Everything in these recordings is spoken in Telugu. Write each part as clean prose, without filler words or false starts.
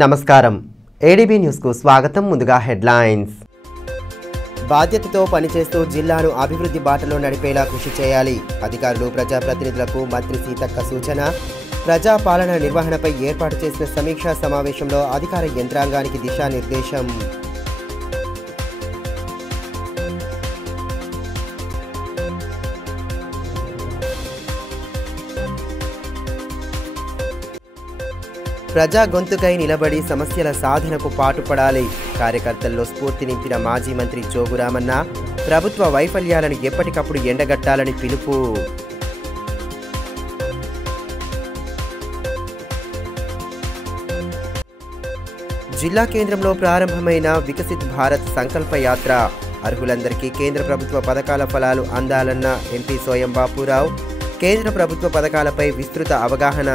నమస్కారం ఏడీబీ న్యూస్ కు స్వాగతం. ముందుగా హెడ్లైన్స్. బాధ్యతతో పనిచేస్తూ జిల్లాను అభివృద్ధి బాటలో నడిపేలా కృషి చేయాలి. అధికారులు ప్రజాప్రతినిధులకు మంత్రి సీతక్క సూచన. ప్రజాపాలన నిర్వహణపై ఏర్పాటు చేసిన సమీక్షా సమావేశంలో అధికార యంత్రాంగానికి దిశానిర్దేశం. ప్రజా గొంతుకై నిలబడి సమస్యల సాధనకు పాటుపడాలి. కార్యకర్తల్లో స్ఫూర్తి నింపిన మాజీ మంత్రి జోగురామన్న ప్రభుత్వ వైఫల్యాలను ఎప్పటికప్పుడు ఎండగట్టాలని పిలుపు. జిల్లా కేంద్రంలో ప్రారంభమైన వికసిత్ భారత్ సంకల్ప యాత్ర. అర్హులందరికీ కేంద్ర ప్రభుత్వ పథకాల ఫలాలు అందాలన్న ఎంపీ సోయం బాపురావు. కేంద్ర ప్రభుత్వ పథకాలపై విస్తృత అవగాహన.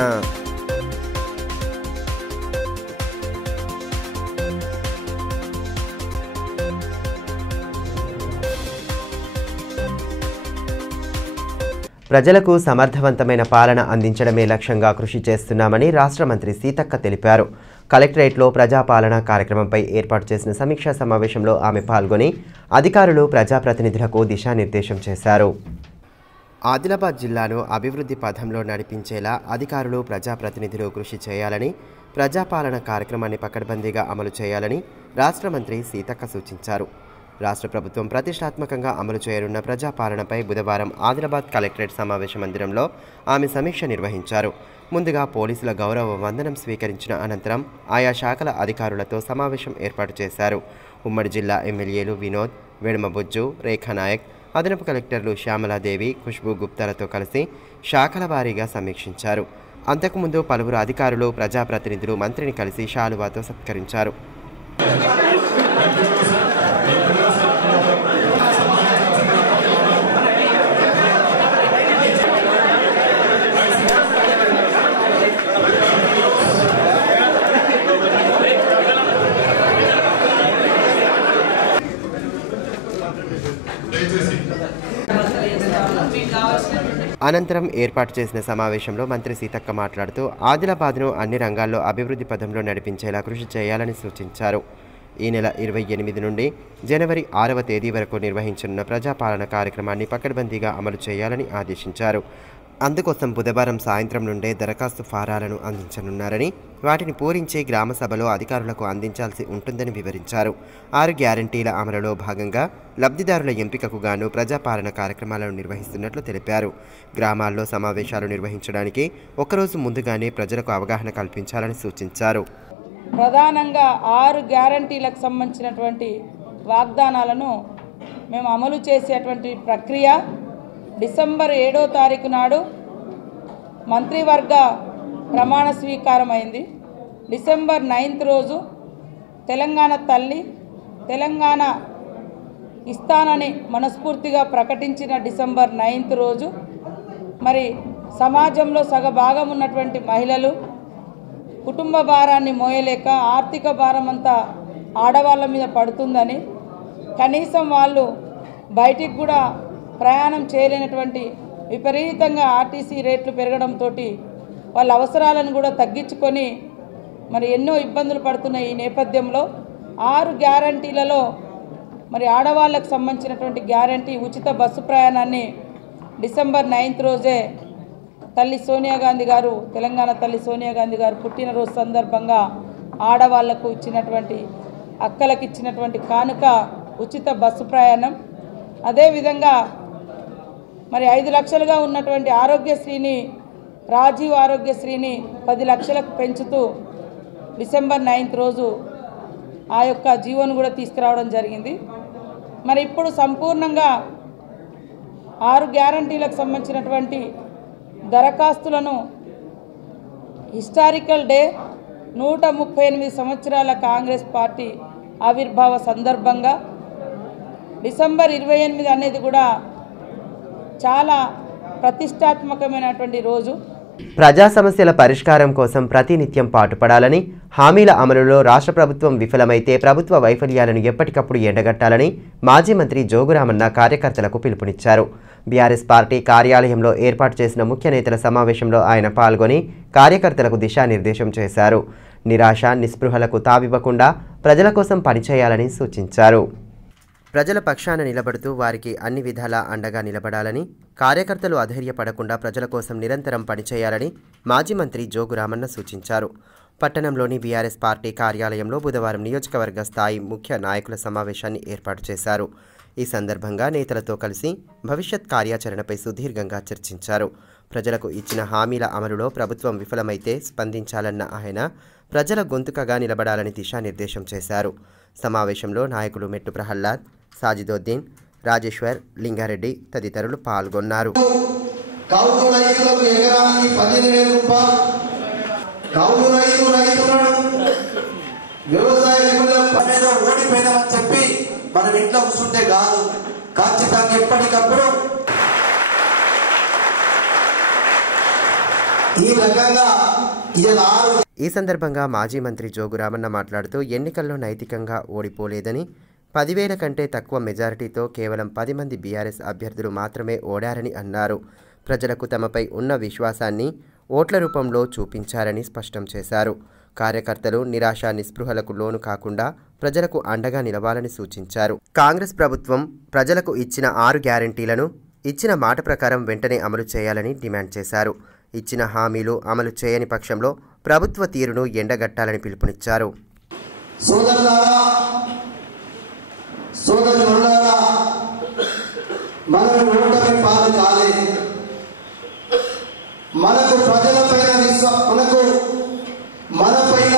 ప్రజలకు సమర్థవంతమైన పాలన అందించడమే లక్ష్యంగా కృషి చేస్తున్నామని రాష్ట్ర మంత్రి సీతక్క తెలిపారు. కలెక్టరేట్లో ప్రజాపాలన కార్యక్రమంపై ఏర్పాటు చేసిన సమీక్షా సమావేశంలో ఆమె పాల్గొని అధికారులు ప్రజాప్రతినిధులకు దిశానిర్దేశం చేశారు. ఆదిలాబాద్ జిల్లాను అభివృద్ధి పథంలో నడిపించేలా అధికారులు ప్రజాప్రతినిధులు కృషి చేయాలని, ప్రజాపాలన కార్యక్రమాన్ని పకడ్బందీగా అమలు చేయాలని రాష్ట్ర మంత్రి సీతక్క సూచించారు. రాష్ట్ర ప్రభుత్వం ప్రతిష్టాత్మకంగా అమలు చేయనున్న ప్రజాపాలనపై బుధవారం ఆదిలాబాద్ కలెక్టరేట్ సమావేశ మందిరంలో ఆమె సమీక్ష నిర్వహించారు. ముందుగా పోలీసుల గౌరవ వందనం స్వీకరించిన అనంతరం ఆయా శాఖల అధికారులతో సమావేశం ఏర్పాటు చేశారు. ఉమ్మడి జిల్లా ఎమ్మెల్యేలు వినోద్, వెడమబుజ్జు, రేఖానాయక్, అదనపు కలెక్టర్లు శ్యామలాదేవి, ఖుష్బూ గుప్తాలతో కలిసి శాఖల వారీగా సమీక్షించారు. అంతకుముందు పలువురు అధికారులు, ప్రజాప్రతినిధులు మంత్రిని కలిసి శాలువాతో సత్కరించారు. అనంతరం ఏర్పాటు చేసిన సమావేశంలో మంత్రి సీతక్క మాట్లాడుతూ ఆదిలాబాద్ను అన్ని రంగాల్లో అభివృద్ధి పథంలో నడిపించేలా కృషి చేయాలని సూచించారు. ఈ నెల 28 నుండి జనవరి 6వ తేదీ వరకు నిర్వహించనున్న ప్రజాపాలన కార్యక్రమాన్ని పకడ్బందీగా అమలు చేయాలని ఆదేశించారు. అందుకోసం బుధవారం సాయంత్రం నుండే దరఖాస్తు ఫారాలను అందించనున్నారని, వాటిని పూరించి గ్రామ సభలో అధికారులకు అందించాల్సి ఉంటుందని వివరించారు. 6 గ్యారంటీల అమలులో భాగంగా లబ్ధిదారుల ఎంపికకు గాను ప్రజాపాలన కార్యక్రమాలను నిర్వహిస్తున్నట్లు తెలిపారు. గ్రామాల్లో సమావేశాలు నిర్వహించడానికి ఒకరోజు ముందుగానే ప్రజలకు అవగాహన కల్పించాలని సూచించారు. ప్రధానంగా 6 గ్యారంటీలకు సంబంధించినటువంటి వాగ్దానాలను మేము అమలు చేసేటువంటి ప్రక్రియ డిసెంబర్ 7వ తారీఖు నాడు మంత్రివర్గ ప్రమాణ స్వీకారం అయింది. డిసెంబర్ 9th రోజు తెలంగాణ తల్లి, తెలంగాణ ఇస్తానని మనస్ఫూర్తిగా ప్రకటించిన డిసెంబర్ 9th రోజు మరి సమాజంలో సగభాగం ఉన్నటువంటి మహిళలు కుటుంబ భారాన్ని మోయలేక ఆర్థిక భారం అంతా ఆడవాళ్ళ మీద పడుతుందని, కనీసం వాళ్ళు బయటికి కూడా ప్రయాణం చేయలేనటువంటి విపరీతంగా ఆర్టీసీ రేట్లు పెరగడంతో వాళ్ళ అవసరాలను కూడా తగ్గించుకొని మరి ఎన్నో ఇబ్బందులు పడుతున్న ఈ నేపథ్యంలో 6 గ్యారంటీలలో మరి ఆడవాళ్ళకు సంబంధించినటువంటి గ్యారంటీ ఉచిత బస్సు ప్రయాణాన్ని డిసెంబర్ 9th రోజే తల్లి సోనియా గాంధీ గారు, తెలంగాణ తల్లి సోనియా గాంధీ గారు పుట్టినరోజు సందర్భంగా ఆడవాళ్లకు ఇచ్చినటువంటి, అక్కలకు ఇచ్చినటువంటి కానుక ఉచిత బస్సు ప్రయాణం. అదేవిధంగా మరి 5 లక్షలుగా ఉన్నటువంటి ఆరోగ్యశ్రీని, రాజీవ్ ఆరోగ్యశ్రీని 10 లక్షలకు పెంచుతూ డిసెంబర్ 9th రోజు ఆ యొక్క జీవోను కూడా తీసుకురావడం జరిగింది. మరి ఇప్పుడు సంపూర్ణంగా 6 గ్యారంటీలకు సంబంధించినటువంటి దరఖాస్తులను హిస్టారికల్ డే 138 సంవత్సరాల కాంగ్రెస్ పార్టీ ఆవిర్భావ సందర్భంగా డిసెంబర్ 28 అనేది కూడా చాలా ప్రతిష్టాత్మకమైనటువంటి రోజు. ప్రజా సమస్యల పరిష్కారం కోసం ప్రతినిత్యం పాటుపడాలని, హామీల అమలులో రాష్ట్ర ప్రభుత్వం విఫలమైతే ప్రభుత్వ వైఫల్యాలను ఎప్పటికప్పుడు ఎండగట్టాలని మాజీ మంత్రి జోగురామన్న కార్యకర్తలకు పిలుపునిచ్చారు. బీఆర్ఎస్ పార్టీ కార్యాలయంలో ఏర్పాటు చేసిన ముఖ్య నేతల సమావేశంలో ఆయన పాల్గొని కార్యకర్తలకు దిశానిర్దేశం చేశారు. నిరాశ నిస్పృహలకు తావివ్వకుండా ప్రజల కోసం పనిచేయాలని సూచించారు. ప్రజల పక్షాన నిలబడుతూ వారికి అన్ని విధాలా అండగా నిలబడాలని, కార్యకర్తలు అధైర్యపడకుండా ప్రజల కోసం నిరంతరం పనిచేయాలని మాజీ మంత్రి జోగు రామన్న సూచించారు. పట్టణంలోని బీఆర్ఎస్ పార్టీ కార్యాలయంలో బుధవారం నియోజకవర్గ స్థాయి ముఖ్య నాయకుల సమావేశాన్ని ఏర్పాటు చేశారు. ఈ సందర్భంగా నేతలతో కలిసి భవిష్యత్ కార్యాచరణపై సుదీర్ఘంగా చర్చించారు. ప్రజలకు ఇచ్చిన హామీల అమలులో ప్రభుత్వం విఫలమైతే స్పందించాలన్న ఆయన ప్రజల గొంతుకగా నిలబడాలని దిశానిర్దేశం చేశారు. సమావేశంలో నాయకులు మెట్టు ప్రహ్లాద్, సాజిదోద్దీన్, రాజేశ్వర్, లింగారెడ్డి తదితరులు పాల్గొన్నారు. ఓడిపోయినామని చెప్పి మనం ఇంట్లో కూర్చుంటే కాదు, ఖచ్చితంగా ఎప్పటికప్పుడు ఈ రకంగా. ఈ సందర్భంగా మాజీ మంత్రి జోగు రామన్న మాట్లాడుతూ ఎన్నికల్లో నైతికంగా ఓడిపోలేదని, 10,000 కంటే తక్కువ మెజారిటీతో కేవలం 10 మంది బీఆర్ఎస్ అభ్యర్థులు మాత్రమే ఓడారని అన్నారు. ప్రజలకు తమపై ఉన్న విశ్వాసాన్ని ఓట్ల రూపంలో చూపించారని స్పష్టం చేశారు. కార్యకర్తలు నిరాశ నిస్పృహలకు లోను కాకుండా ప్రజలకు అండగా నిలవాలని సూచించారు. కాంగ్రెస్ ప్రభుత్వం ప్రజలకు ఇచ్చిన 6 గ్యారెంటీలను ఇచ్చిన మాట ప్రకారం వెంటనే అమలు చేయాలని డిమాండ్ చేశారు. ఇచ్చిన హామీలు అమలు చేయని పక్షంలో ప్రభుత్వ తీరును ఎండగట్టాలని పిలుపునిచ్చారు. మనకు ప్రజలపైన మనకు మనపైన,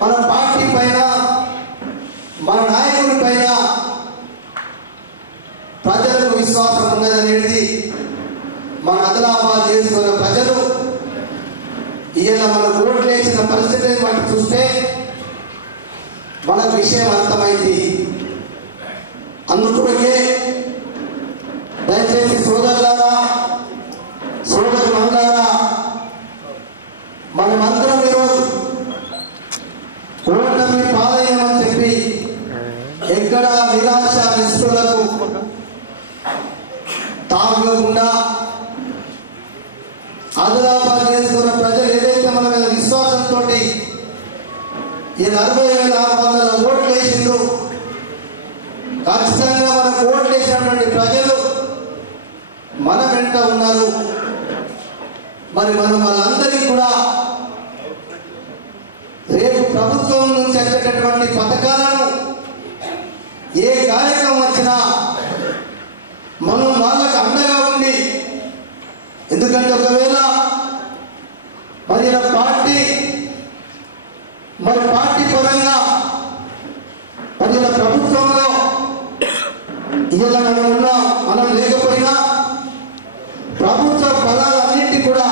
మన పార్టీ పైన, మన నాయకుడి పైన ప్రజలకు విశ్వాసం ఉన్నదనేది మన ఆదిలాబాద్ చేసుకున్న ప్రజలు ఈయన మనకు ఓట్లు వేసిన పరిస్థితిని బట్టి చూస్తే మనకు విషయం అర్థమైంది. అందుకే దయచేసి సోదరులారా, సోదరు మండలారా, మనమందరం ఈరోజు ఓటమి పాలయ్యమని చెప్పి ఎక్కడ నిరాశ నిస్పృహలకు తాగకుండా ఆదిలాబాద్ చేసుకున్న ప్రజలు ఏదైతే మన మీద విశ్వాసంతో ఈ 40,600 ఓట్లు వేసిండ్రు, ఖచ్చితంగా మనకు ఓట్లు వేసినటువంటి ప్రజలు మన వెంట ఉన్నారు. మరి మనం వాళ్ళందరికీ కూడా రేపు ప్రభుత్వం నుంచి వచ్చేటటువంటి పథకాలను ఏ కార్యక్రమం వచ్చినా మనం వాళ్ళకు అండగా ఉండి, ఎందుకంటే ఒకవేళ మరి పార్టీ పరంగా మరి ప్రభుత్వంలో ఇలా మనం లేకపోయినా ప్రభుత్వ పదాలన్నింటి కూడా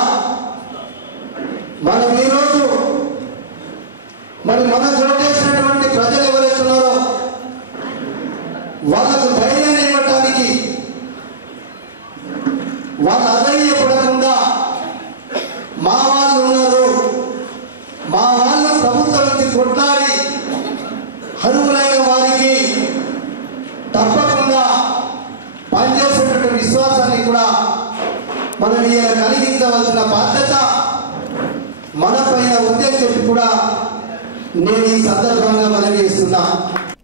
మనం ఈరోజు మరి మనం ఓటేసినటువంటి ప్రజలు ఎవరైతే ఉన్నారో వాళ్ళకు ధైర్యాన్ని ఇవ్వటానికి, వాళ్ళు అధైర్యపడకుండా మా వాళ్ళు ఉన్నారు, మా వాళ్ళు ప్రభుత్వం నుంచి కొట్లాడి అర్హులైన వారికి తప్పకుండా పనిచేసేటువంటి విశ్వాసాన్ని కూడా మనం కలిగించవలసిన బాధ్యత మనపైన ఉందని చెప్పి కూడా నేను ఈ సందర్భంగా మనవి చేస్తున్నా.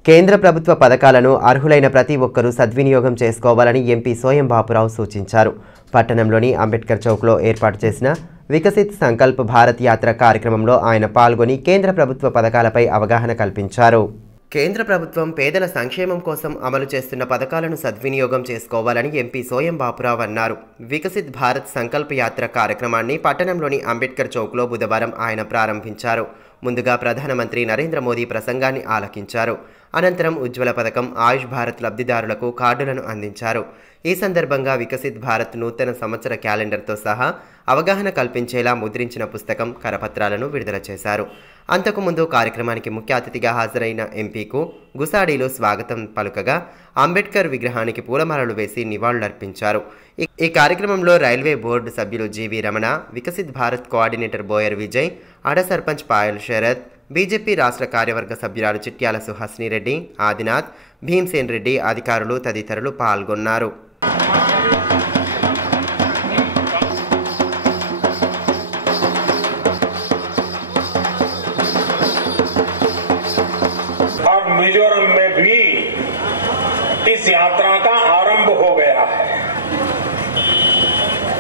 కేంద్ర ప్రభుత్వ పథకాలను అర్హులైన ప్రతి ఒక్కరూ సద్వినియోగం చేసుకోవాలని ఎంపీ సోయం బాపురావు సూచించారు. పట్టణంలోని అంబేద్కర్ చౌక్లో ఏర్పాటు చేసిన వికసిత్ సంకల్ప్ భారత్ యాత్ర కార్యక్రమంలో ఆయన పాల్గొని కేంద్ర ప్రభుత్వ పథకాలపై అవగాహన కల్పించారు. కేంద్ర ప్రభుత్వం పేదల సంక్షేమం కోసం అమలు చేస్తున్న పథకాలను సద్వినియోగం చేసుకోవాలని ఎంపీ సోయం బాపురావు అన్నారు. వికసిత్ భారత్ సంకల్ప్ యాత్ర కార్యక్రమాన్ని పట్టణంలోని అంబేద్కర్ చౌక్లో బుధవారం ఆయన ప్రారంభించారు. ముందుగా ప్రధానమంత్రి నరేంద్ర మోదీ ప్రసంగాన్ని ఆలకించారు. అనంతరం ఉజ్వల పథకం, ఆయుష్ భారత్ లబ్ధిదారులకు కార్డులను అందించారు. ఈ సందర్భంగా వికసిత్ భారత్ నూతన సంవత్సర క్యాలెండర్తో సహా అవగాహన కల్పించేలా ముద్రించిన పుస్తకం, కరపత్రాలను విడుదల చేశారు. అంతకుముందు కార్యక్రమానికి ముఖ్య అతిథిగా హాజరైన ఎంపీకు గుసాడీలో స్వాగతం పలుకగా అంబేద్కర్ విగ్రహానికి పూలమాలలు వేసి నివాళులర్పించారు. ఈ కార్యక్రమంలో రైల్వే బోర్డు సభ్యులు జీవి రమణ, వికసిత్ భారత్ కోఆర్డినేటర్ బోయర్ విజయ్, అడ సర్పంచ్ పాయల్ శరత్, బీజేపీ రాష్ట్ర కార్యవర్గ సభ్యురాలు చిట్యాల సుహాసిని రెడ్డి, ఆదినాథ్, భీమ్సేన్ రెడ్డి, అధికారులు తదితరులు పాల్గొన్నారు.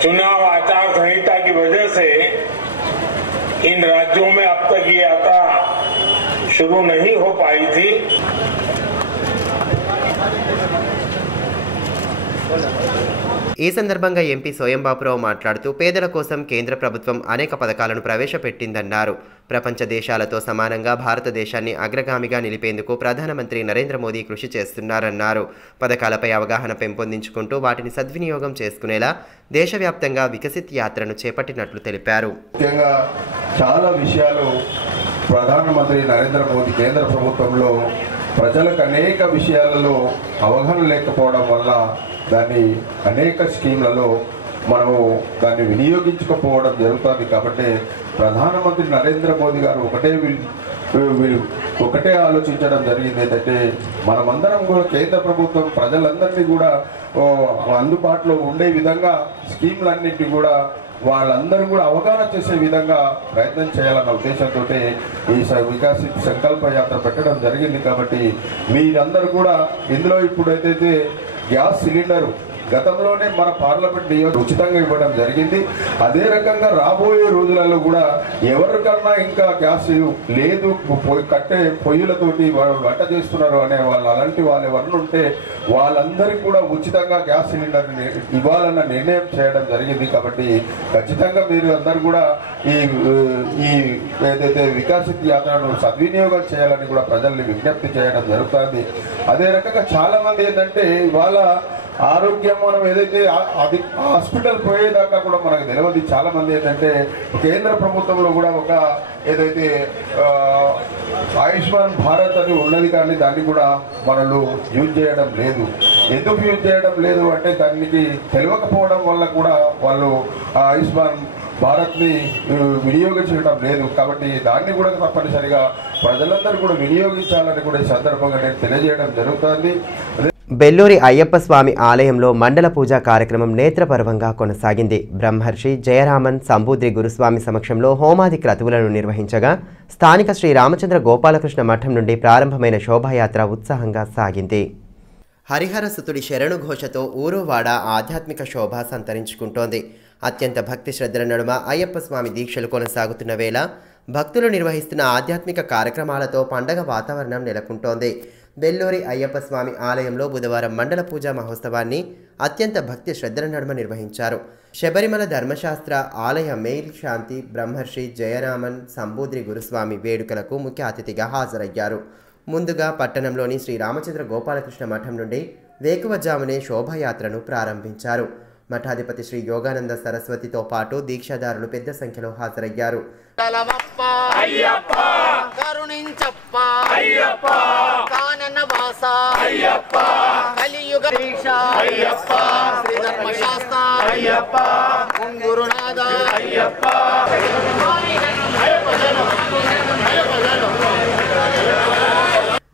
चुनाव आचार संहिता की वजह से इन राज्यों में अब तक ये यात्रा शुरू नहीं हो पाई थी। ఈ సందర్భంగా ఎంపీ స్వయం బాపురావు మాట్లాడుతూ పేదల కోసం కేంద్ర ప్రభుత్వం అనేక పథకాలను ప్రవేశపెట్టిందన్నారు. ప్రపంచ దేశాలతో సమానంగా భారతదేశాన్ని అగ్రగామిగా నిలిపేందుకు ప్రధానమంత్రి నరేంద్ర మోదీ కృషి చేస్తున్నారన్నారు. పథకాలపై అవగాహన పెంపొందించుకుంటూ వాటిని సద్వినియోగం చేసుకునేలా దేశవ్యాప్తంగా వికసిత్ యాత్రను చేపట్టినట్లు తెలిపారు. ముఖ్యంగా చాలా విషయాలు ప్రధానమంత్రి నరేంద్ర మోదీ కేంద్ర ప్రభుత్వంలో ప్రజలకు అనేక విషయాలలో అవగాహన లేకపోవడం వల్ల దాన్ని అనేక స్కీమ్లలో మనము దాన్ని వినియోగించకపోవడం జరుగుతుంది. కాబట్టి ప్రధానమంత్రి నరేంద్ర మోదీ గారు ఒకటే ఆలోచించడం జరిగింది. ఏంటంటే మనమందరం కూడా కేంద్ర ప్రభుత్వం ప్రజలందరినీ కూడా అందుబాటులో ఉండే విధంగా స్కీమ్లన్నింటినీ కూడా వాళ్ళందరూ కూడా అవగాహన చేసే విధంగా ప్రయత్నం చేయాలన్న ఉద్దేశంతో ఈ వికాసిత్ సంకల్ప యాత్ర పెట్టడం జరిగింది. కాబట్టి మీరందరూ కూడా ఇందులో ఇప్పుడు ఏదైతే గ్యాస్ సిలిండరు గతంలోనే మన పార్లమెంట్ ఉచితంగా ఇవ్వడం జరిగింది. అదే రకంగా రాబోయే రోజులలో కూడా ఎవరికన్నా ఇంకా గ్యాస్ లేదు, కట్టే పొయ్యిలతోటి వంట చేస్తున్నారు అనే వాళ్ళు అలాంటి వాళ్ళు ఎవరు ఉంటే వాళ్ళందరికీ కూడా ఉచితంగా గ్యాస్ సిలిండర్ ఇవ్వాలన్న నిర్ణయం చేయడం జరిగింది. కాబట్టి ఖచ్చితంగా మీరు అందరూ కూడా ఈ ఏదైతే వికాసిత్ యాత్రను సద్వినియోగం చేయాలని కూడా ప్రజల్ని విజ్ఞప్తి చేయడం జరుగుతుంది. అదే రకంగా చాలా మంది ఏంటంటే ఇవాళ ఆరోగ్యం మనం ఏదైతే అది హాస్పిటల్ పోయేదాకా కూడా మనకు తెలియదు. చాలా మంది ఏంటంటే కేంద్ర ప్రభుత్వంలో కూడా ఒక ఏదైతే ఆయుష్మాన్ భారత్ అని ఉన్నది, కానీ దాన్ని కూడా మనలు యూజ్ చేయడం లేదు. ఎందుకు యూజ్ చేయడం లేదు అంటే దానికి తెలియకపోవడం వల్ల కూడా వాళ్ళు ఆయుష్మాన్ భారత్ని వినియోగించడం లేదు. కాబట్టి దాన్ని కూడా తప్పనిసరిగా ప్రజలందరూ కూడా వినియోగించాలని కూడా ఈ సందర్భంగా నేను తెలియజేయడం జరుగుతుంది. బెల్లూరి అయ్యప్ప స్వామి ఆలయంలో మండల పూజా కార్యక్రమం నేత్రపర్వంగా కొనసాగింది. బ్రహ్మర్షి జయరామన్ సంబూద్రి గురుస్వామి సమక్షంలో హోమాది క్రతువులను నిర్వహించగా స్థానిక శ్రీ రామచంద్ర గోపాలకృష్ణ మఠం నుండి ప్రారంభమైన శోభాయాత్ర ఉత్సాహంగా సాగింది. హరిహర సుతుడి శరణు ఘోషతో ఊరువాడ ఆధ్యాత్మిక శోభ సంతరించుకుంటోంది. అత్యంత భక్తి శ్రద్ధల నడుమ అయ్యప్ప స్వామి దీక్షలు కొనసాగుతున్న వేళ భక్తులు నిర్వహిస్తున్న ఆధ్యాత్మిక కార్యక్రమాలతో పండగ వాతావరణం నెలకొంటోంది. బెల్లూరి అయ్యప్ప స్వామి ఆలయంలో బుధవారం మండల పూజా మహోత్సవాన్ని అత్యంత భక్తి శ్రద్ధల నడుమ నిర్వహించారు. శబరిమల ధర్మశాస్త్ర ఆలయ మెయిల్ శాంతి బ్రహ్మర్షి జయరామన్ సంబూద్రి గురుస్వామి వేడుకలకు ముఖ్య అతిథిగా హాజరయ్యారు. ముందుగా పట్టణంలోని శ్రీ రామచంద్ర గోపాలకృష్ణ మఠం నుండి వేకువజామునే శోభాయాత్రను ప్రారంభించారు. మఠాధిపతి శ్రీ యోగానంద సరస్వతితో పాటు దీక్షాదారులు పెద్ద సంఖ్యలో హాజరయ్యారు.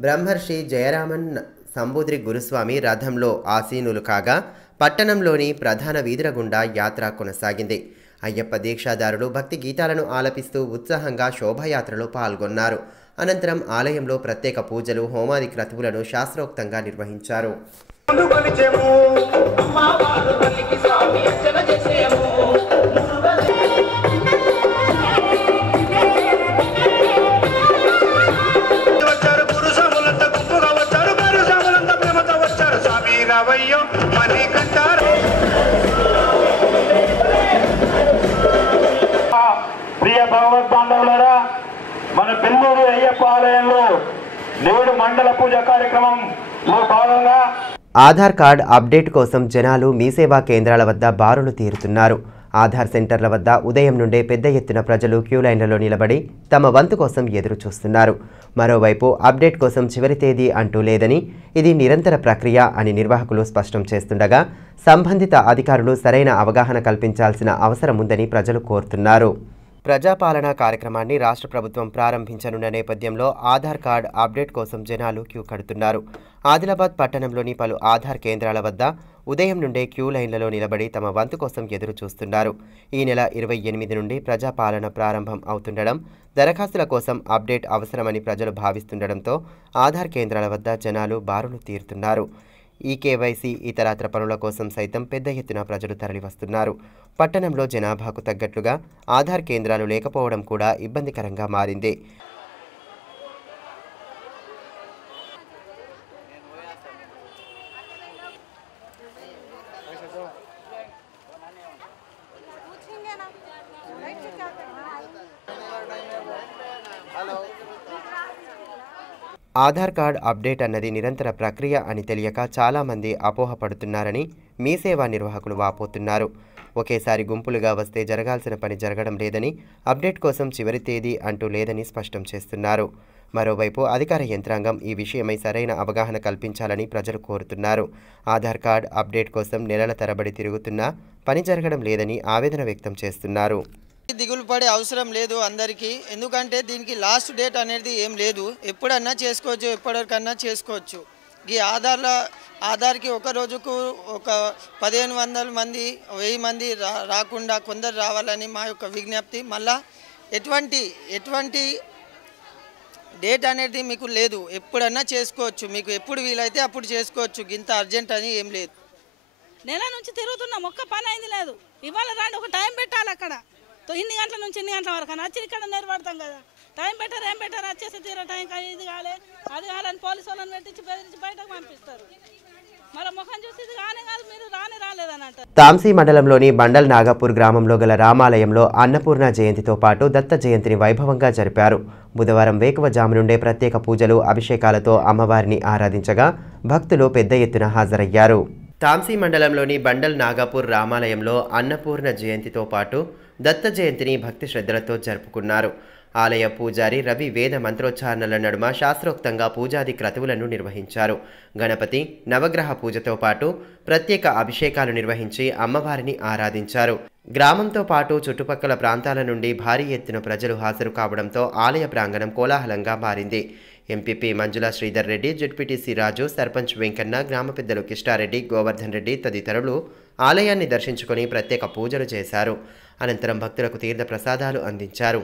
బ్రహ్మర్షి జయరామన్ సంబూద్రి గురుస్వామి రథంలో ఆసీనులు కాగా పట్టణంలోని ప్రధాన వీధుల గుండా యాత్ర కొనసాగింది. అయ్యప్ప దీక్షాదారులు భక్తి గీతాలను ఆలపిస్తూ ఉత్సాహంగా శోభాయాత్రలో పాల్గొన్నారు. అనంతరం ఆలయంలో ప్రత్యేక పూజలు హోమాది క్రతువులను శాస్త్రోక్తంగా నిర్వహించారు. ప్రియ భగవద్ బాంధవులారా, మన బెల్లూరు అయ్యప్ప ఆలయంలో నేడు మండల పూజ కార్యక్రమంలో భాగంగా ఆధార్ కార్డ్ అప్డేట్ కోసం జనాలు మీ సేవా కేంద్రాల వద్ద బారులు తీరుతున్నారు. ఆధార్ సెంటర్ల వద్ద ఉదయం నుండే పెద్ద ఎత్తున ప్రజలు క్యూ లైన్లలో నిలబడి తమ వంతు కోసం ఎదురు చూస్తున్నారు. మరోవైపు అప్డేట్ కోసం చివరి తేదీ అంటూ లేదని, ఇది నిరంతర ప్రక్రియ అని నిర్వాహకులు స్పష్టం చేస్తుండగా సంబంధిత అధికారులు సరైన అవగాహన కల్పించాల్సిన అవసరం ఉందని ప్రజలు కోరుతున్నారు. ప్రజాపాలనా కార్యక్రమాన్ని రాష్ట్ర ప్రభుత్వం ప్రారంభించనున్న నేపథ్యంలో ఆధార్ కార్డ్ అప్డేట్ కోసం జనాలు క్యూ కడుతున్నారు. ఆదిలాబాద్ పట్టణంలోని పలు ఆధార్ కేంద్రాల వద్ద ఉదయం నుండే క్యూ లైన్లలో నిలబడి తమ వంతు కోసం ఎదురు చూస్తున్నారు. ఈ నెల 28 నుండి ప్రజాపాలన ప్రారంభం అవుతుండడం, దరఖాస్తుల కోసం అప్డేట్ అవసరమని ప్రజలు భావిస్తుండడంతో ఆధార్ కేంద్రాల వద్ద జనాలు బారులు తీరుతున్నారు. ఈ కేవైసీ ఇతరత్ర పనుల కోసం సైతం పెద్ద ఎత్తున ప్రజలు తరలివస్తున్నారు. పట్టణంలో జనాభాకు తగ్గట్లుగా ఆధార్ కేంద్రాలు లేకపోవడం కూడా ఇబ్బందికరంగా మారింది. ఆధార్ కార్డ్ అప్డేట్ అన్నది నిరంతర ప్రక్రియ అని తెలియక చాలామంది అపోహపడుతున్నారని మీ సేవా నిర్వాహకులు వాపోతున్నారు. ఒకేసారి గుంపులుగా వస్తే జరగాల్సిన పని జరగడం లేదని, అప్డేట్ కోసం చివరి తేదీ అంటూ లేదని స్పష్టం చేస్తున్నారు. మరోవైపు అధికార యంత్రాంగం ఈ విషయమై సరైన అవగాహన కల్పించాలని ప్రజలు కోరుతున్నారు. ఆధార్ కార్డ్ అప్డేట్ కోసం నెలల తరబడి తిరుగుతున్నా పని జరగడం లేదని ఆవేదన వ్యక్తం చేస్తున్నారు. దిగులు పడే అవసరం లేదు అందరికీ, ఎందుకంటే దీనికి లాస్ట్ డేట్ అనేది ఏం లేదు. ఎప్పుడన్నా చేసుకోవచ్చు, ఎప్పటికన్నా చేసుకోవచ్చు. ఈ ఆధార్కి ఒక రోజుకు ఒక 1500 మంది 1000 మంది రాకుండా కొందరు రావాలని మా యొక్క విజ్ఞప్తి. మళ్ళా ఎటువంటి డేట్ అనేది మీకు లేదు, ఎప్పుడన్నా చేసుకోవచ్చు. మీకు ఎప్పుడు వీలైతే అప్పుడు చేసుకోవచ్చు. ఇంత అర్జెంట్ అని ఏం లేదు. నెల నుంచి తిరుగుతున్నాం, ఒక్క పని అయింది లేదు. ఇవాళ రాండి, ఒక టైం పెట్టాలి. అక్కడ ఇన్ని గంటల నుంచి ఇన్ని గంటల వరకు అని వచ్చి ఇక్కడ నిలబడతాం కదా. టైం పెట్టారు, ఏం పెట్టారు, వచ్చేసి తీరా టైం ఇది కాలే అది కాలని పోలీసు వాళ్ళని పెట్టించి బెదిరించి బయటకు పంపిస్తారు. మళ్ళీ ముఖం చూసి ఇది కానే కాదు, మీరు రాలేదని అంటారు. తాంసీ మండలంలోని బండల్ నాగపూర్ గ్రామంలో గల రామాలయంలో అన్నపూర్ణ జయంతితో పాటు దత్త జయంతిని వైభవంగా జరిపారు. బుధవారం వేకువజాము నుండే ప్రత్యేక పూజలు, అభిషేకాలతో అమ్మవారిని ఆరాధించగా భక్తులు పెద్ద ఎత్తున హాజరయ్యారు. తాంసీ మండలంలోని బండల్ నాగపూర్ రామాలయంలో అన్నపూర్ణ జయంతితో పాటు దత్త జయంతిని భక్తి శ్రద్ధలతో జరుపుకున్నారు. ఆలయ పూజారి రవి వేద మంత్రోచ్చారణల నడుమ శాస్త్రోక్తంగా పూజాది క్రతువులను నిర్వహించారు. గణపతి నవగ్రహ పూజతో పాటు ప్రత్యేక అభిషేకాలు నిర్వహించి అమ్మవారిని ఆరాధించారు. గ్రామంతో పాటు చుట్టుపక్కల ప్రాంతాల నుండి భారీ ఎత్తున ప్రజలు హాజరు కావడంతో ఆలయ ప్రాంగణం కోలాహలంగా మారింది. ఎంపీపీ మంజుల శ్రీధర్ రెడ్డి, జెడ్పీటీసీ రాజు, సర్పంచ్ వెంకన్న, గ్రామ పెద్దలు కిష్టారెడ్డి, గోవర్ధన్ రెడ్డి తదితరులు ఆలయాన్ని దర్శించుకొని ప్రత్యేక పూజలు చేశారు. అనంతరం భక్తులకు తీర్థ ప్రసాదాలు అందించారు.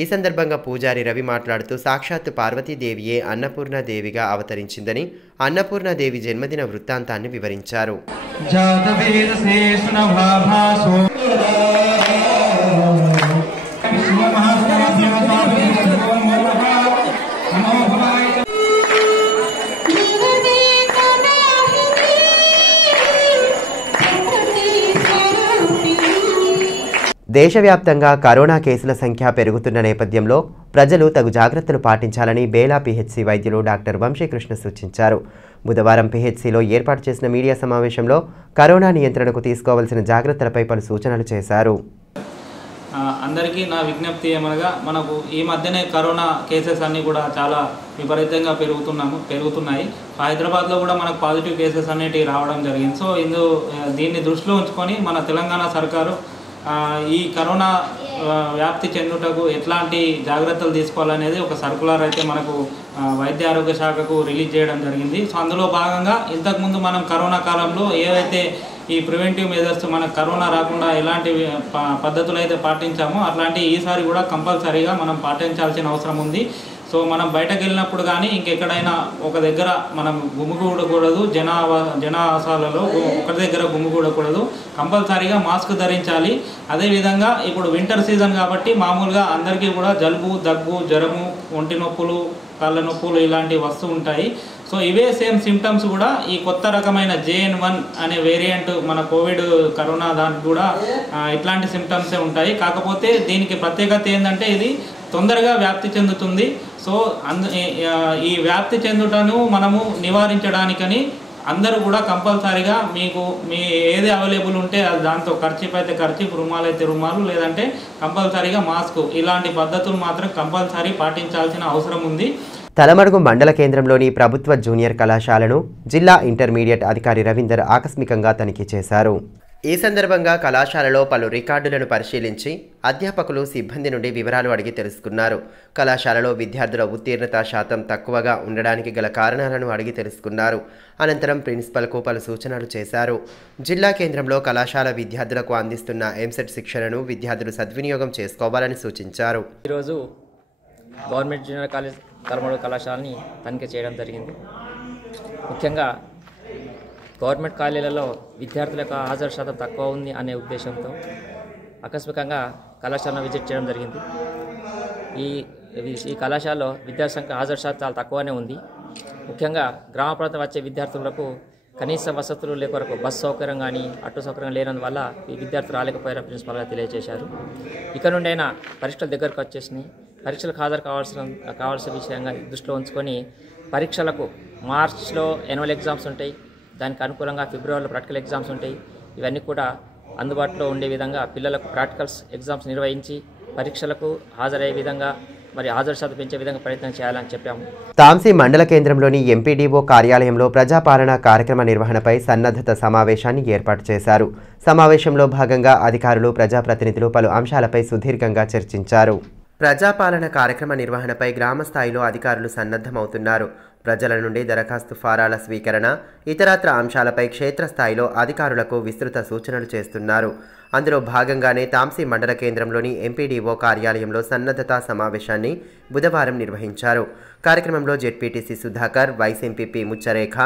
ఈ సందర్భంగా పూజారి రవి మాట్లాడుతూ సాక్షాత్తు పార్వతీదేవియే అన్నపూర్ణాదేవిగా అవతరించిందని, అన్నపూర్ణాదేవి జన్మదిన వృత్తాంతాన్ని వివరించారు. దేశవ్యాప్తంగా కరోనా కేసుల సంఖ్య పెరుగుతున్న నేపథ్యంలో ప్రజలు తగు జాగ్రత్తలు పాటించాలని బేలా పిహెచ్సి వైద్యులు డాక్టర్ వంశీకృష్ణ సూచించారు. బుధవారం పిహెచ్సిలో ఏర్పాటు చేసిన మీడియా సమావేశంలో కరోనా నియంత్రణకు తీసుకోవాల్సిన జాగ్రత్తలపై పలు సూచనలు చేశారు. అందరికీ నా విజ్ఞప్తి ఏమనగా, మనకు ఈ మధ్యనే కరోనా కేసెస్ అన్నీ కూడా చాలా విపరీతంగా పెరుగుతున్నాయి. హైదరాబాద్లో కూడా మనకు పాజిటివ్ కేసెస్ అనేటివి రావడం జరిగింది. సో దీన్ని దృష్టిలో ఉంచుకొని మన తెలంగాణ సర్కారు ఈ కరోనా వ్యాప్తి చెందుటకు ఎట్లాంటి జాగ్రత్తలు తీసుకోవాలనేది ఒక సర్కులర్ అయితే మనకు వైద్య ఆరోగ్య శాఖకు రిలీజ్ చేయడం జరిగింది. సో అందులో భాగంగా ఇంతకుముందు మనం కరోనా కాలంలో ఏవైతే ఈ ప్రివెంటివ్ మెజర్స్ మనకు కరోనా రాకుండా ఎలాంటి పద్ధతులు అయితే పాటించామో అట్లాంటి ఈసారి కూడా కంపల్సరీగా మనం పాటించాల్సిన అవసరం ఉంది. సో మనం బయటకు వెళ్ళినప్పుడు కానీ ఇంకెక్కడైనా ఒక దగ్గర మనం గుమిగూడకూడదు, జనావాసాలలో ఒక దగ్గర గుమిగూడకూడదు, కంపల్సరీగా మాస్క్ ధరించాలి. అదేవిధంగా ఇప్పుడు వింటర్ సీజన్ కాబట్టి మామూలుగా అందరికీ కూడా జలుబు, దగ్గు, జ్వరము, ఒంటి నొప్పులు, కాళ్ళ నొప్పులు ఇలాంటివి వస్తూ ఉంటాయి. సో ఇవే సేమ్ సిమ్టమ్స్ కూడా ఈ కొత్త రకమైన JN1 అనే వేరియంట్ మన కోవిడ్ కరోనా దానికి కూడా ఇట్లాంటి సిమ్టమ్సే ఉంటాయి. కాకపోతే దీనికి ప్రత్యేకత ఏంటంటే ఇది తొందరగా వ్యాప్తి చెందుతుంది. సో ఈ వ్యాప్తి చెందుటను మనము నివారించడానికని అందరూ కూడా కంపల్సరీగా మీ ఏది అవైలబుల్ ఉంటే అది దాంతో ఖర్చీఫ్ అయితే ఖర్చీఫ్, రుమాలు అయితే రుమాలు, లేదంటే కంపల్సరీగా మాస్క్, ఇలాంటి పద్ధతులు మాత్రం కంపల్సరీ పాటించాల్సిన అవసరం ఉంది. తలమడుగు మండల కేంద్రంలోని ప్రభుత్వ జూనియర్ కళాశాలను జిల్లా ఇంటర్మీడియట్ అధికారి రవీందర్ ఆకస్మికంగా తనిఖీ చేశారు. ఈ సందర్భంగా కళాశాలలో పలు రికార్డులను పరిశీలించి అధ్యాపకులు సిబ్బంది నుండి వివరాలు అడిగి తెలుసుకున్నారు. కళాశాలలో విద్యార్థుల ఉత్తీర్ణత శాతం తక్కువగా ఉండడానికి గల కారణాలను అడిగి తెలుసుకున్నారు. అనంతరం ప్రిన్సిపల్కు పలు సూచనలు చేశారు. జిల్లా కేంద్రంలో కళాశాల విద్యార్థులకు అందిస్తున్న ఎంసెట్ శిక్షణను విద్యార్థులు సద్వినియోగం చేసుకోవాలని సూచించారు. ఈరోజు గవర్నమెంట్ జూనియర్ కాలేజ్ తలమడు కళాశాలని తనిఖీ చేయడం జరిగింది. ముఖ్యంగా గవర్నమెంట్ కాలేజీలలో విద్యార్థుల యొక్క హాజరు శాతం తక్కువ ఉంది అనే ఉద్దేశంతో ఆకస్మికంగా కళాశాలను విజిట్ చేయడం జరిగింది. ఈ కళాశాలలో విద్యార్థి సంఖ్య హాజరు శాతం చాలా తక్కువనే ఉంది. ముఖ్యంగా గ్రామ ప్రాంతం వచ్చే విద్యార్థులకు కనీస వసతులు లేకొరకు బస్ సౌకర్యం కానీ అటు సౌకర్యం లేనందువల్ల ఈ విద్యార్థులు రాలేకపోయారని ప్రిన్సిపల్గా తెలియజేశారు. ఇక నుండి అయినా పరీక్షల దగ్గరకు వచ్చేసినాయి. పరీక్షలకు హాజరు కావాల్సిన విషయంగా దృష్టిలో ఉంచుకొని పరీక్షలకు మార్చ్లో యాన్యువల్ ఎగ్జామ్స్ ఉంటాయి. దానికి అనుకూలంగా ఫిబ్రవరిలో ప్రాక్టికల్ ఎగ్జామ్స్ ఉంటాయి. ఇవన్నీ కూడా అందుబాటులో ఉండే విధంగా పిల్లలకు ప్రాక్టికల్స్ ఎగ్జామ్స్ నిర్వహించి పరీక్షలకు హాజరయ్యే విధంగా మరి హాజరు శాతం పెంచే విధంగా ప్రయత్నం చేయాలని చెప్పాము. తాంసీ మండల కేంద్రంలోని ఎంపీడీఓ కార్యాలయంలో ప్రజాపాలన కార్యక్రమ నిర్వహణపై సన్నద్ధత సమావేశాన్ని ఏర్పాటు చేశారు. సమావేశంలో భాగంగా అధికారులు, ప్రజాప్రతినిధులు పలు అంశాలపై సుదీర్ఘంగా చర్చించారు. ప్రజాపాలన కార్యక్రమ నిర్వహణపై గ్రామ స్థాయిలో అధికారులు సన్నద్ధమవుతున్నారు. ప్రజల నుండి దరఖాస్తు ఫారాల స్వీకరణ, ఇతరత్ర అంశాలపై క్షేత్రస్థాయిలో అధికారులకు విస్తృత సూచనలు చేస్తున్నారు. అందులో భాగంగానే తాంసీ మండల కేంద్రంలోని ఎంపీడీఓ కార్యాలయంలో సన్నద్ధతా సమావేశాన్ని బుధవారం నిర్వహించారు. కార్యక్రమంలో ZPTC Sudhakar, vice MPP Mucharekha,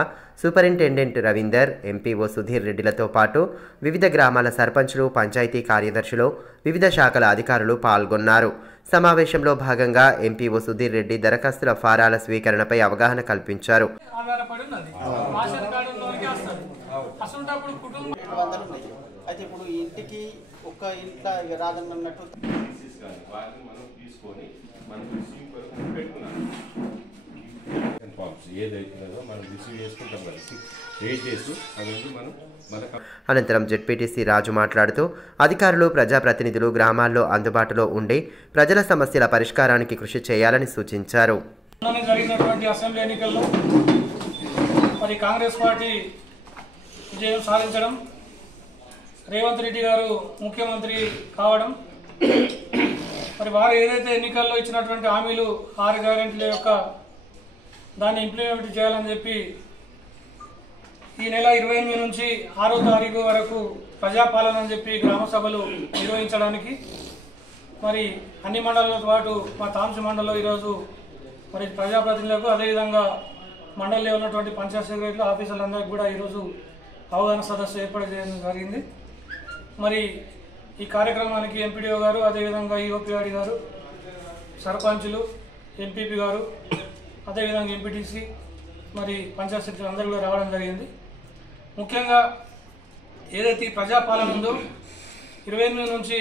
superintendent Ravinder, MPO Sudheer రెడ్డిలతో పాటు వివిధ గ్రామాల సర్పంచులు, పంచాయతీ కార్యదర్శులు, వివిధ శాఖల అధికారులు పాల్గొన్నారు. సమావేశంలో భాగంగా ఎంపీఓ సుధీర్ రెడ్డి దరఖాస్తుల ఫారాల స్వీకరణపై అవగాహన కల్పించారు. అయితే ఇప్పుడు ఇంటికి ఒక ఇంట్లో రాదన్నట్టు అనంతరం జెడ్పీటీసీ రాజు మాట్లాడుతూ అధికారులు, ప్రజాప్రతినిధులు గ్రామాల్లో అందుబాటులో ఉండి ప్రజల సమస్యల పరిష్కారానికి కృషి చేయాలని సూచించారు. జరిగినటువంటి అసెంబ్లీ ఎన్నికల్లో మరి కాంగ్రెస్ పార్టీ విజయం సాధించడం, రేవంత్ రెడ్డి గారు ముఖ్యమంత్రి కావడం, మరి వారు ఏదైతే ఎన్నికల్లో ఇచ్చినటువంటి హామీలు 6 గ్యారెంటీల యొక్క దాన్ని ఇంప్లిమెంట్ చేయాలని చెప్పి ఈ నెల 28 నుంచి 6వ తారీఖు వరకు ప్రజాపాలన అని చెప్పి గ్రామ సభలు నిర్వహించడానికి మరి అన్ని మండలాలతో పాటు మా తాంసీ మండలంలో ఈరోజు మరి ప్రజాప్రతినిధులకు అదేవిధంగా మండలంలో ఉన్నటువంటి పంచాయత్ సెక్రటరీలు, ఆఫీసర్లందరికీ కూడా ఈరోజు అవగాహన సదస్సు ఏర్పాటు చేయడం జరిగింది. మరి ఈ కార్యక్రమానికి ఎంపీడీఓ గారు, అదేవిధంగా ఈఓపీఆర్డీ గారు, సర్పంచులు, ఎంపీపీ గారు, అదేవిధంగా ఎంపీటీసీ, మరి పంచాయత్ సెక్రటరీ అందరూ కూడా రావడం జరిగింది. ముఖ్యంగా ఏదైతే ఈ ప్రజాపాలన ఉందో 28 నుంచి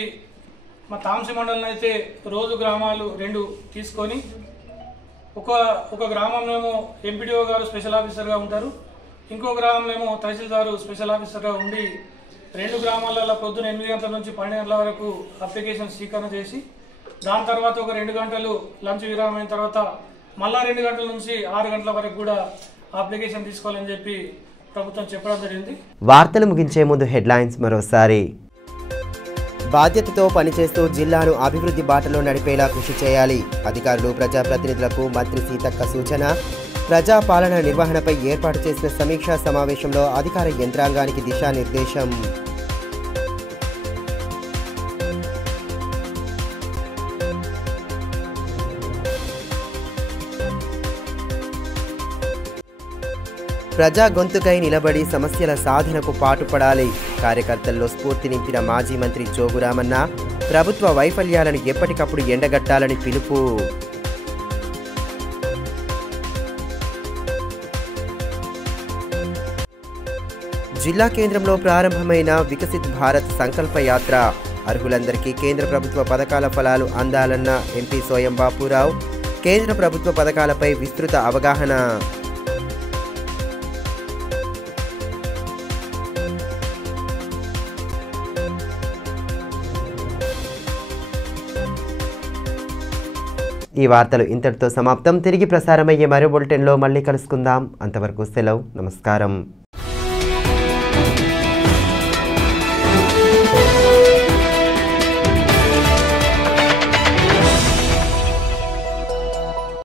మా తాంసీ మండలం అయితే రోజు గ్రామాలు 2 తీసుకొని ఒక గ్రామంలో ఎంపీడీఓ గారు స్పెషల్ ఆఫీసర్గా ఉంటారు, ఇంకో గ్రామంలో తహసీల్దారు స్పెషల్ ఆఫీసర్గా ఉండి 2 గ్రామాలలో పొద్దున 8 గంటల నుంచి 12 గంటల వరకు అప్లికేషన్ స్వీకరణ చేసి దాని తర్వాత ఒక 2 గంటలు లంచ్ విరామం అయిన తర్వాత మళ్ళా 2 గంటల నుంచి 6 గంటల వరకు కూడా అప్లికేషన్ తీసుకోవాలని చెప్పి ప్రభుత్వం చెప్పడం జరిగింది. వార్తలు ముగించే ముందు హెడ్లైన్స్ మరోసారి. బాధ్యతతో పనిచేస్తూ జిల్లాను అభివృద్ధి బాటలో నడిపేలా కృషి చేయాలి. అధికారులు, ప్రజాప్రతినిధులకు మంత్రి సీతక్క సూచన. ప్రజాపాలన నిర్వహణపై ఏర్పాటు చేసిన సమీక్షా సమావేశంలో అధికార యంత్రాంగానికి దిశానిర్దేశం. ప్రజా గొంతుకై నిలబడి సమస్యల సాధనకు పాటుపడాలి. కార్యకర్తల్లో స్ఫూర్తి నింపిన మాజీ మంత్రి జోగురామన్న. ప్రభుత్వ వైఫల్యాలను ఎప్పటికప్పుడు ఎండగట్టాలని పిలుపు. జిల్లా కేంద్రంలో ప్రారంభమైన వికసిత్ భారత్ సంకల్ప యాత్ర. అర్హులందరికీ కేంద్ర ప్రభుత్వ పథకాల ఫలాలు అందాలన్న ఎంపీ సోయం బాపురావు. కేంద్ర ప్రభుత్వ పథకాలపై విస్తృత అవగాహన. ఈ వార్తలు ఇంతటితో సమాప్తం. తిరిగి ప్రసారమయ్యే మరో బులెటిన్లో మళ్ళీ కలుసుకుందాం. అంతవరకు సెలవు. నమస్కారం.